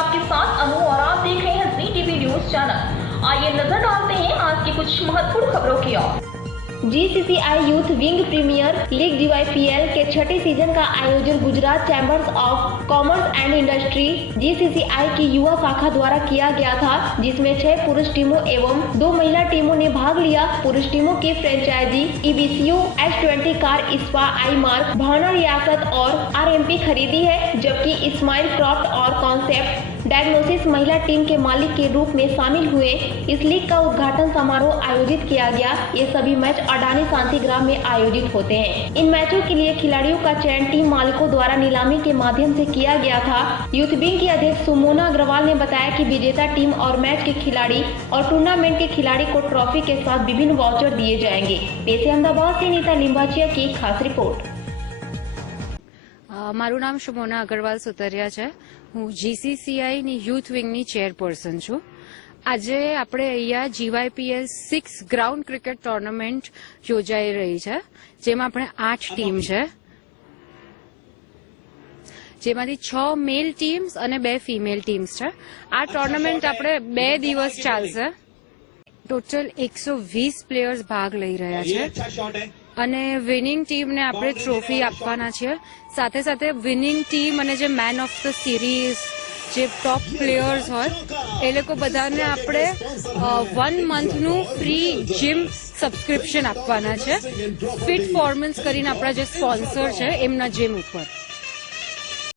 आपके साथ अनु और आप देख रहे हैं जी टीवी न्यूज चैनल। आइए नजर डालते हैं आज की कुछ महत्वपूर्ण खबरों की ओर। GCCI youth wing premier league DYPL के छठे सीजन का आयोजन Gujarat chambers of commerce and industry GCCI की युवा शाखा द्वारा किया गया था, जिसमें 6 पुरुष टीमों एवं 2 महिला टीमों ने भाग लिया। पुरुष टीमों की फ्रेंचाइजी EBCU S20 कार इस्पा आई मार्क भावना रियासत और RMP खरीदी है, जबकि इस्माइल क्रॉफ्ट और कॉन्सेप्ट डायग्नोसिस महिला टीम के मालिक के रूप में शामिल हुए। इस लीग का उद्घाटन समारोह आयोजित किया गया। ये सभी मैच अडानी शांतिग्राम में आयोजित होते हैं। इन मैचों के लिए खिलाड़ियों का चयन टीम मालिकों द्वारा नीलामी के माध्यम से किया गया था। यूथ विंग की अध्यक्ष सुमोना अग्रवाल ने बताया कि विजेता टीम और मैच के खिलाड़ी और टूर्नामेंट के खिलाड़ी को ट्रॉफी के साथ विभिन्न वाउचर दिए जाएंगे। पेश अहमदाबाद से नीता लिंबाचिया की खास रिपोर्ट। मारू नाम सुमोना अग्रवाल सुतरिया है। हूँ GCCI यूथ विंग चेरपर्सन छू। આજે આપણે અહીંયા GYPL 6 ગ્રાઉન્ડ ક્રિકેટ ટુર્નામેન્ટ યોજાઈ રહી છે, જેમાં આપણે 8 ટીમ છે, જેમાંથી 6 મેલ ટીમ્સ અને 2 ફિમેલ ટીમ્સ છે। આ ટુર્નામેન્ટ આપણે 2 દિવસ ચાલશે। ટોટલ 120 પ્લેયર્સ ભાગ લઈ રહ્યા છે અને વિનિંગ ટીમને આપણે ટ્રોફી આપવાના છે। સાથે સાથે વિનિંગ ટીમ અને જે મેન ઓફ ધ સિરીઝ જે ટોપ પ્લેયર્સ હોય એ લોકો બધાને આપણે 1 મંથનું ફ્રી જીમ સબસ્ક્રિપ્શન આપવાના છે, ફિટ ફોર્મન્સ કરીને આપણા જે સ્પોન્સર છે એમના જીમ ઉપર।